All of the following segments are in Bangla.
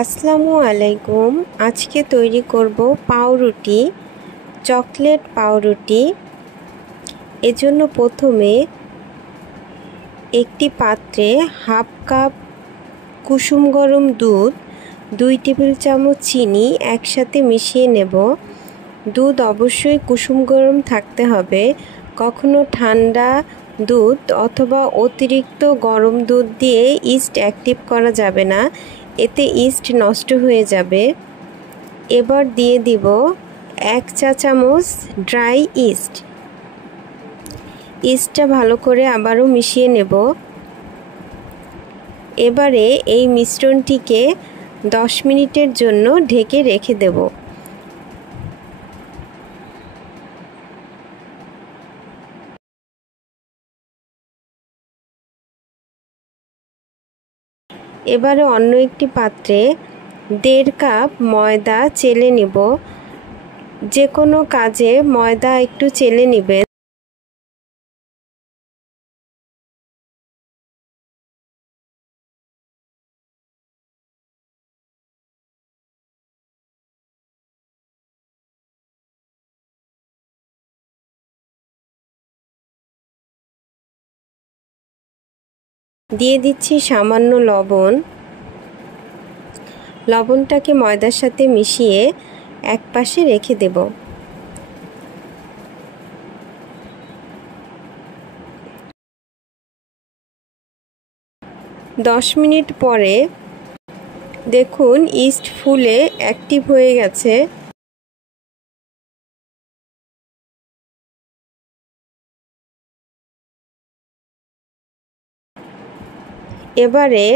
আসসালামু আলাইকুম। আজকে তৈরি করব পাউরুটি, চকলেট পাউরুটি। এজন্য প্রথমে একটি পাত্রে হাফ কাপ কুসুম গরম দুধ, 2 টেবিল চামচ চিনি একসাথে মিশিয়ে নেব। দুধ অবশ্যই কুসুম গরম থাকতে হবে, কখনো ঠান্ডা দুধ অথবা অতিরিক্ত গরম দুধ দিয়ে ইস্ট অ্যাক্টিভ করা যাবে না, এতে ইস্ট নষ্ট হয়ে যাবে। এবার দিয়ে দিব 1 চা চামচ ড্রাই ইস্ট। ইস্টটা ভালো করে আবারও মিশিয়ে নেব। এবারে এই মিশ্রণটিকে 10 মিনিটের জন্য ঢেকে রেখে দেব। এবারে অন্য একটি পাত্রে 1.5 কাপ ময়দা চেলে নেব। যে কোনো কাজে ময়দা একটু চেলে নেবেন। দিয়ে দিচ্ছি সামান্য লবণ। লবণটাকে ময়দার সাথে মিশিয়ে একপাশে রেখে দেব। দশ মিনিট পরে দেখুন ইস্ট ফুলে অ্যাক্টিভ হয়ে গেছে। এবারে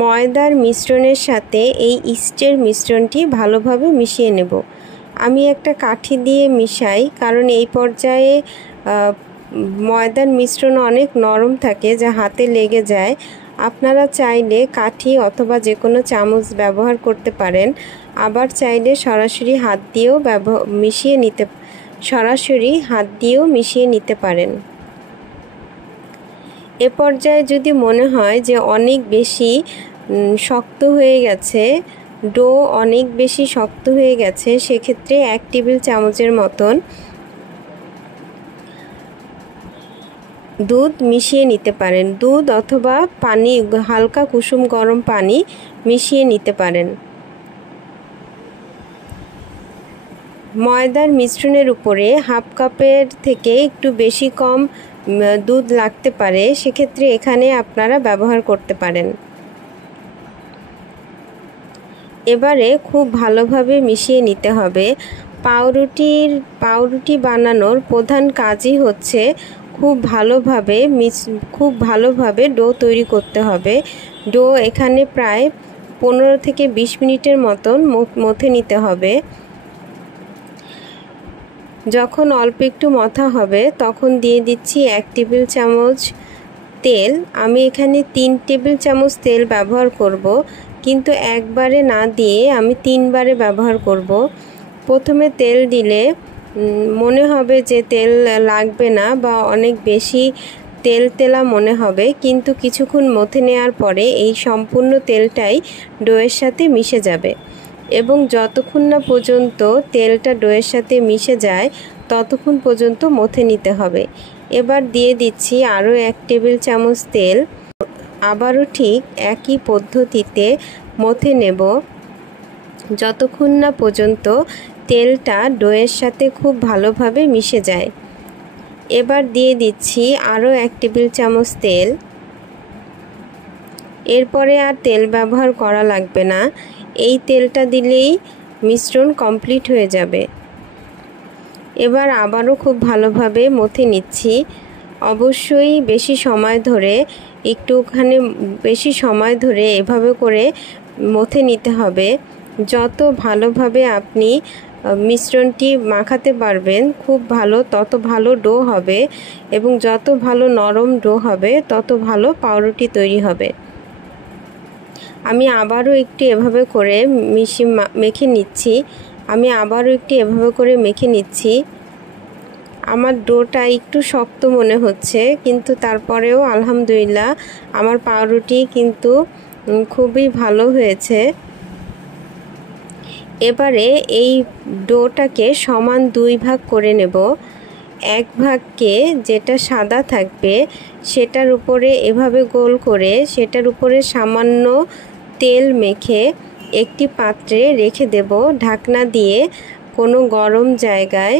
ময়দার মিশ্রণের সাথে এই ইস্টের মিশ্রণটি ভালোভাবে মিশিয়ে নেব। আমি একটা কাঠি দিয়ে মিশাই, কারণ এই পর্যায়ে ময়দার মিশ্রণ অনেক নরম থাকে, যা হাতে লেগে যায়। আপনারা চাইলে কাঠি অথবা যে কোনো চামচ ব্যবহার করতে পারেন, আবার চাইলে সরাসরি হাত দিয়েও মিশিয়ে নিতে পারেন। এ পর্যায়ে যদি মনে হয় যে অনেক বেশি শক্ত হয়ে গেছে, ডো অনেক বেশি শক্ত হয়ে গেছে, সেক্ষেত্রে 1 টেবিল চামচের মতন দুধ মিশিয়ে নিতে পারেন। দুধ অথবা পানি, হালকা কুসুম গরম পানি মিশিয়ে নিতে পারেন। ময়দার মিশ্রণের উপরে হাফ কাপের থেকে একটু বেশি কম দুধ লাগতে পারে, সেক্ষেত্রে এখানে আপনারা ব্যবহার করতে পারেন। এবারে খুব ভালোভাবে মিশিয়ে নিতে হবে। পাউরুটি বানানোর প্রধান কাজই হচ্ছে খুব ভালোভাবে ডো তৈরি করতে হবে। ডো এখানে প্রায় 15 থেকে 20 মিনিটের মতন মথে নিতে হবে। যখন অল্প একটু মথা হবে তখন দিয়ে দিচ্ছি 1 টেবিল চামচ তেল। আমি এখানে 3 টেবিল চামচ তেল ব্যবহার করব, কিন্তু একবারে না দিয়ে আমি 3 বারে ব্যবহার করব। প্রথমে তেল দিলে মনে হবে যে তেল লাগবে না বা অনেক বেশি তেলা মনে হবে, কিন্তু কিছুক্ষণ মথে নেওয়ার পরে এই সম্পূর্ণ তেলটাই ডোয়ের সাথে মিশে যাবে এবং যতক্ষণ না পর্যন্ত তেলটা ডোয়ের সাথে মিশে যায় ততক্ষণ পর্যন্ত মথে নিতে হবে। এবার দিয়ে দিচ্ছি আরও 1 টেবিল চামচ তেল। আবারও ঠিক একই পদ্ধতিতে মথে নেব যতক্ষণ না পর্যন্ত তেলটা ডোয়ের সাথে খুব ভালোভাবে মিশে যায়। এবার দিয়ে দিচ্ছি আরও 1 টেবিল চামচ তেল। এরপরে আর তেল ব্যবহার করা লাগবে না, এই তেলটা দিলেই মিশ্রণ কমপ্লিট হয়ে যাবে। এবার আবারও খুব ভালোভাবে মথে নিচ্ছি। অবশ্যই বেশি সময় ধরে এভাবে করে মথে নিতে হবে। যত ভালোভাবে আপনি মিশ্রণটি মাখাতে পারবেন তত ভালো ডো হবে, এবং যত ভালো নরম ডো হবে তত ভালো পাউরুটি তৈরি হবে। আমি আবারও একটু এভাবে করে মেখে নিচ্ছি। আমার ডোটা একটু শক্ত মনে হচ্ছে, কিন্তু তারপরেও আলহামদুলিল্লাহ আমার পাউরুটি কিন্তু খুবই ভালো হয়েছে। এবারে এই ডোটাকে সমান 2 ভাগ করে নেব। এক ভাগকে যেটা সাদা থাকবে সেটার উপরে এভাবে গোল করে সেটার উপরে সামান্য তেল মেখে একটি পাত্রে রেখে দেব ঢাকনা দিয়ে কোনো গরম জায়গায়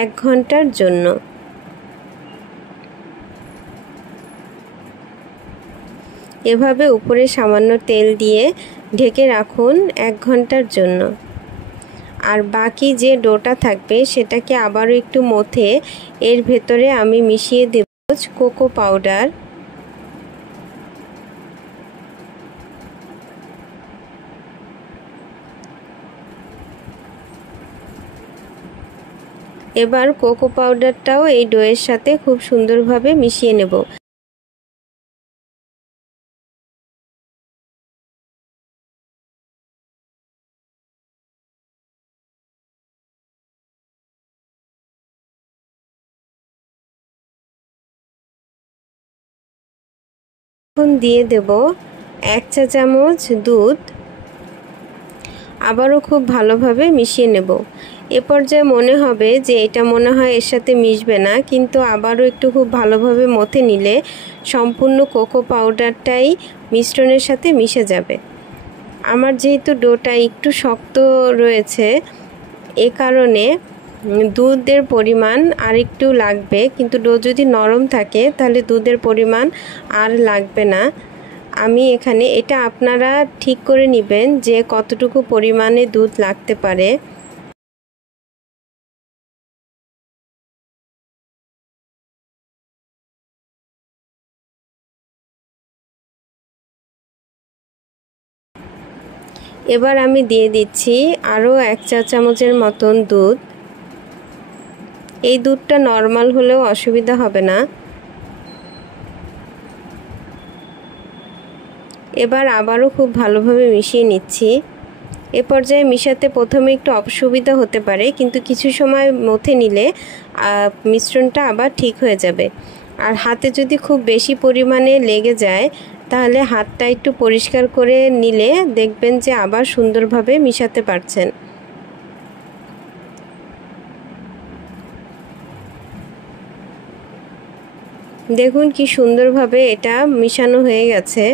1 ঘন্টার জন্য। এভাবে উপরে সামান্য তেল দিয়ে ঢেকে রাখুন 1 ঘন্টার জন্য। আর বাকি যে ডোটা থাকবে সেটাকে আবারও একটু মথে এর ভেতরে আমি মিশিয়ে দেব কোকো পাউডার। এবার কোকো পাউডারটাও এই ডোয়ের সাথে খুব সুন্দরভাবে মিশিয়ে নেব। এখন দিয়ে দেব 1 চা চামচ দুধ। আবারও খুব ভালোভাবে মিশিয়ে নেব। এ পর্যায়ে মনে হবে যে এটা মনে হয় এর সাথে মিশবে না, কিন্তু আবারও একটু খুব ভালোভাবে মথে নিলে সম্পূর্ণ কোকো পাউডারটাই মিশ্রণের সাথে মিশে যাবে। আমার যেহেতু ডোটা একটু শক্ত রয়েছে এ কারণে দুধের পরিমাণ আর একটু লাগবে, কিন্তু ডো যদি নরম থাকে তাহলে দুধের পরিমাণ আর লাগবে না। আমি এখানে এটা আপনারা ঠিক করে নেবেন যে কতটুকু পরিমাণে দুধ লাগতে পারে। এবার আমি দিয়ে দিচ্ছি আরও 1 চা চামচের মতন দুধ। এই দুধটা নর্মাল হলেও অসুবিধা হবে না। এবার আবারও খুব ভালোভাবে মিশিয়ে নিচ্ছি। এ পর্যায়ে মিশাতে প্রথমে একটু অসুবিধা হতে পারে, কিন্তু কিছু সময় মথে নিলে মিশ্রণটা আবার ঠিক হয়ে যাবে। আর হাতে যদি খুব বেশি পরিমাণে লেগে যায় তাহলে হাতটা একটু পরিষ্কার করে নিলে দেখবেন যে আবার সুন্দরভাবে মিশাতে পারছেন। দেখুন কি সুন্দরভাবে এটা মিশানো হয়ে গেছে।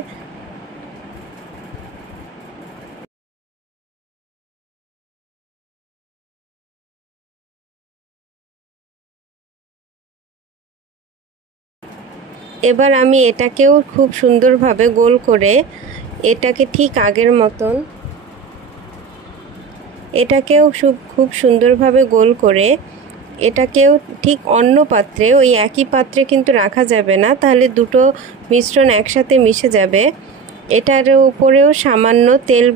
এবার আমি এটাকেও খুব সুন্দরভাবে গোল করে এটাকে ঠিক আগের মতন এটাকেও খুব সুন্দরভাবে গোল করে এটাকেও ঠিক অন্য পাত্রে, ওই একই পাত্রে কিন্তু রাখা যাবে না, তাহলে দুটো মিশ্রণ একসাথে মিশে যাবে। এটার উপরেও সামান্য তেল,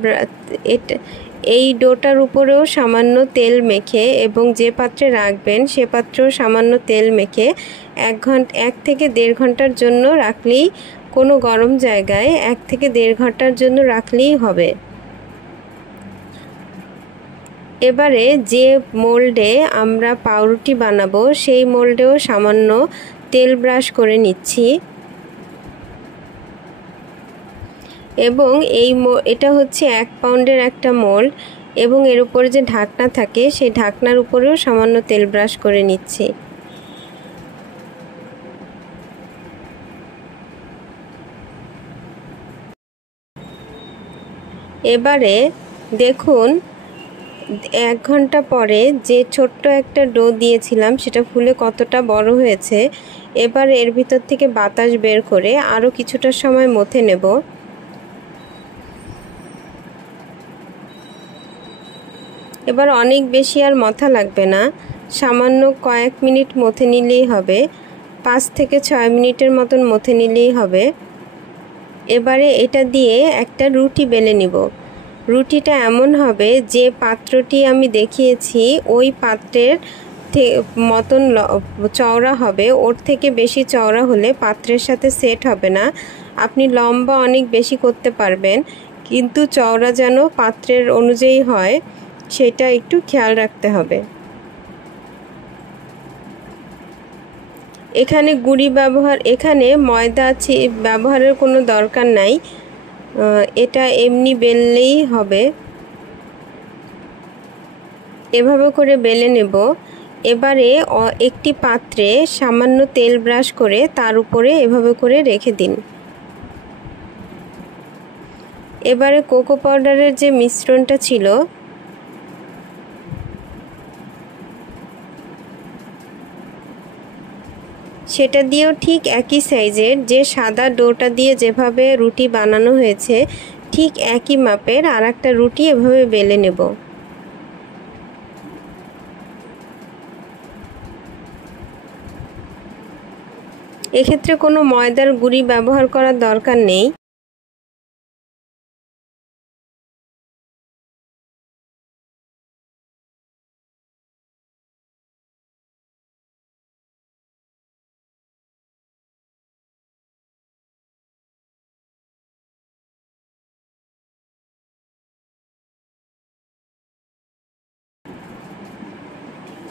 এই ডোটার উপরেও সামান্য তেল মেখে এবং যে পাত্রে রাখবেন সে পাত্রেও সামান্য তেল মেখে 1 থেকে 1.5 ঘন্টার জন্য রাখলেই, কোনো গরম জায়গায় 1 থেকে 1.5 ঘন্টার জন্য রাখলেই হবে। এবারে যে মোল্ডে আমরা পাউরুটি বানাবো সেই মোল্ডেও সামান্য তেল ব্রাশ করে নিচ্ছি এবং এটা হচ্ছে 1 পাউন্ডের একটা মোল্ড এবং এর উপরে যে ঢাকনা থাকে সেই ঢাকনার উপরেও সামান্য তেল ব্রাশ করে নিচ্ছি। এবারে দেখুন 1 ঘন্টা পরে যে ছোট্ট একটা ডো দিয়েছিলাম সেটা ফুলে কতটা বড় হয়েছে। এবার এর ভিতর থেকে বাতাস বের করে আরও কিছুটা সময় মথে নেব। এবার অনেক বেশি আর মথা লাগবে না, সামান্য কয়েক মিনিট মথে নিলেই হবে। 5 থেকে 6 মিনিটের মতন মথে নিলেই হবে। এবারে এটা দিয়ে একটা রুটি বেলে নিব। রুটিটা এমন হবে যে পাত্রটি আমি দেখিয়েছি ওই পাত্রের মতন চওড়া হবে, ওর থেকে বেশি চওড়া হলে পাত্রের সাথে সেট হবে না। আপনি লম্বা অনেক বেশি করতে পারবেন, কিন্তু চওড়া যেন পাত্রের অনুযায়ী হয় সেটা একটু খেয়াল রাখতে হবে। এখানে এখানে ময়দা ব্যবহারের কোনো দরকার নাই, এটা এমনি বেললেই হবে। এভাবে করে বেলে নেব। এবারে একটি পাত্রে সামান্য তেল ব্রাশ করে তার উপরে এভাবে করে রেখে দিন। এবারে কোকো পাউডারের যে মিশ্রণটা ছিল সেটা দিয়েও ঠিক একই সাইজের, যে সাদা ডোটা দিয়ে যেভাবে রুটি বানানো হয়েছে ঠিক একই মাপের আর একটা রুটি এভাবে বেলে নেব। এক্ষেত্রে কোনো ময়দার গুঁড়ি ব্যবহার করার দরকার নেই।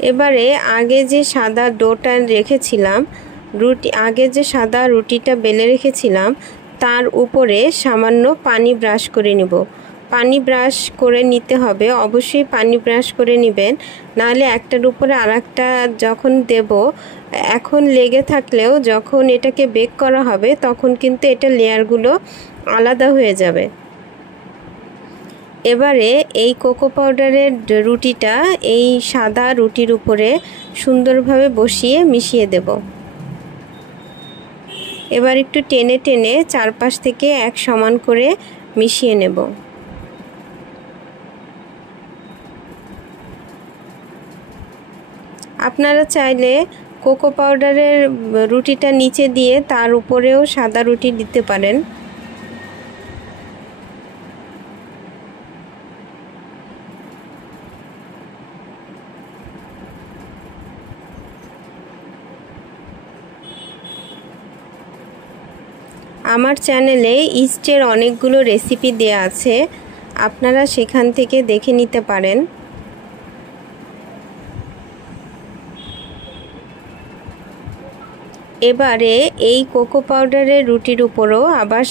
এবারে আগে যে সাদা ডোটা রেখেছিলাম, আগে যে সাদা রুটিটা বেলে রেখেছিলাম তার উপরে সামান্য পানি ব্রাশ করে নেব। পানি ব্রাশ করে নিতে হবে, অবশ্যই পানি ব্রাশ করে নেবেন, নাহলে একটার উপরে আরেকটা যখন দেব এখন লেগে থাকলেও যখন এটাকে বেক করা হবে তখন কিন্তু এটা লেয়ারগুলো আলাদা হয়ে যাবে। এবারে এই কোকো পাউডারের রুটিটা এই সাদা রুটির উপরে সুন্দরভাবে বসিয়ে মিশিয়ে দেব। এবার একটু টেনে টেনে চারপাশ থেকে এক সমান করে মিশিয়ে নেব। আপনারা চাইলে কোকো পাউডারের রুটিটা নিচে দিয়ে তার উপরেও সাদা রুটি দিতে পারেন। আমার চ্যানেলে ইস্টের অনেকগুলো রেসিপি দেয়া আছে, আপনারা সেখান থেকে দেখে নিতে পারেন। এবারে এই কোকো পাউডারের রুটির উপরও আবার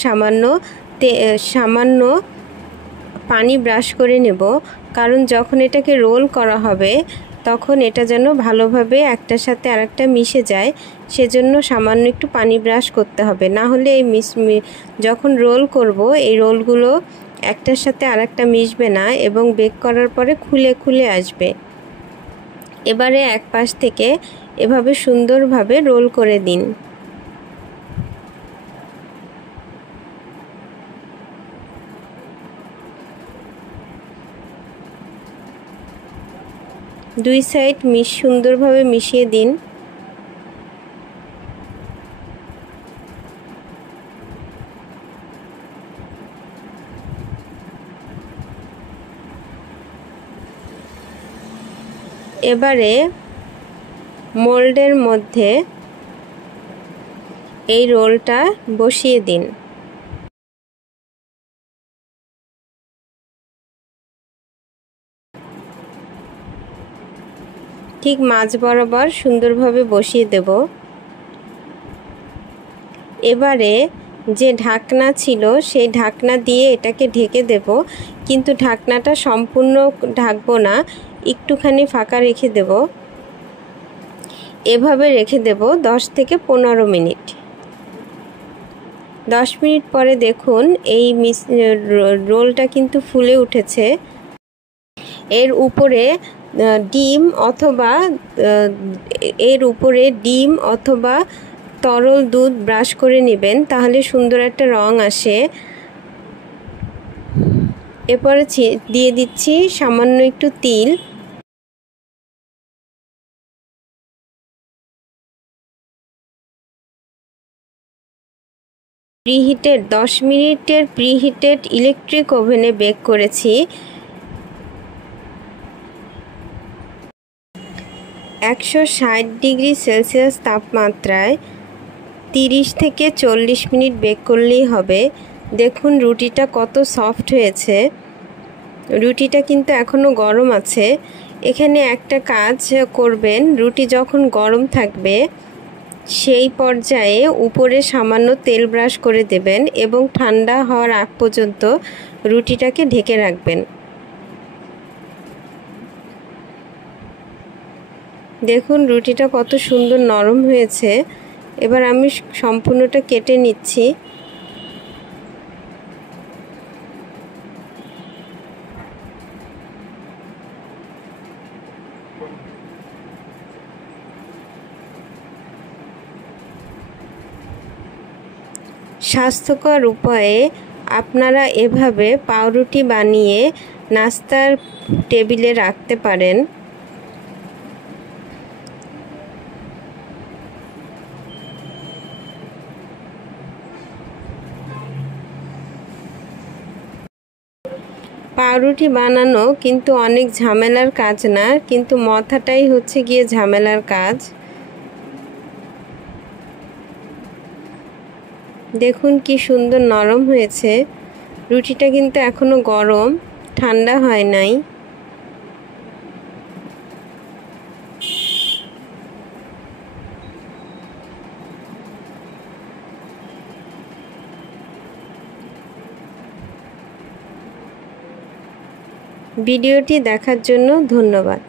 সামান্য পানি ব্রাশ করে নেব, কারণ যখন এটাকে রোল করা হবে তখন এটা যেন ভালোভাবে একটার সাথে আরেকটা মিশে যায়, সেজন্য সামান্য একটু পানি ব্রাশ করতে হবে, না হলে এই যখন রোল করব এই রোলগুলো একটার সাথে আরেকটা মিশবে না এবং বেক করার পরে খুলে খুলে আসবে। এবারে এক পাশ থেকে এভাবে সুন্দরভাবে রোল করে দিন। দুই সাইড সুন্দরভাবে মিশিয়ে দিন। এবারে মোল্ডের মধ্যে এই রোলটা বসিয়ে দিন। ঠিক মাঝ বরাবর সুন্দরভাবে বসিয়ে দেব। এবারে যে ঢাকনা ছিল সেই ঢাকনা দিয়ে এটাকে ঢেকে দেব, কিন্তু ঢাকনাটা সম্পূর্ণ ঢাকবো না, একটুখানি ফাঁকা রেখে দেব। এভাবে রেখে দেব 10 থেকে 15 মিনিট। 10 মিনিট পরে দেখুন এই রোলটা কিন্তু ফুলে উঠেছে। এর উপরে ডিম অথবা তরল দুধ ব্রাশ করে নেবেন, তাহলে সুন্দর একটা রং আসে। এরপরে দিয়ে দিচ্ছি সামান্য একটু তিল। প্রিহিটেড 10 মিনিটের প্রিহিটেড ইলেকট্রিক ওভেনে বেক করেছি। 160 ডিগ্রি সেলসিয়াস তাপমাত্রায় 30 থেকে 40 মিনিট বেক করলেই হবে। দেখুন রুটিটা কত সফট হয়েছে। রুটিটা কিন্তু এখনও গরম আছে। এখানে একটা কাজ করবেন, রুটি যখন গরম থাকবে সেই পর্যায়ে উপরে সামান্য তেল ব্রাশ করে দেবেন এবং ঠান্ডা হওয়ার আগ পর্যন্ত রুটিটাকে ঢেকে রাখবেন। দেখুন রুটিটা কত সুন্দর নরম হয়েছে। এবার আমি সম্পূর্ণটা কেটে নিচ্ছি। স্বাস্থ্যকর উপায়ে আপনারা এভাবে পাউরুটি বানিয়ে নাস্তার টেবিলে রাখতে পারেন। পাউরুটি বানানো কিন্তু অনেক ঝামেলার কাজ না, কিন্তু মাথাটাই হচ্ছে গিয়ে ঝামেলার কাজ। দেখুন কি সুন্দর নরম হয়েছে। রুটিটা কিন্তু এখনো গরম, ঠান্ডা হয় নাই। ভিডিওটি দেখার জন্য ধন্যবাদ।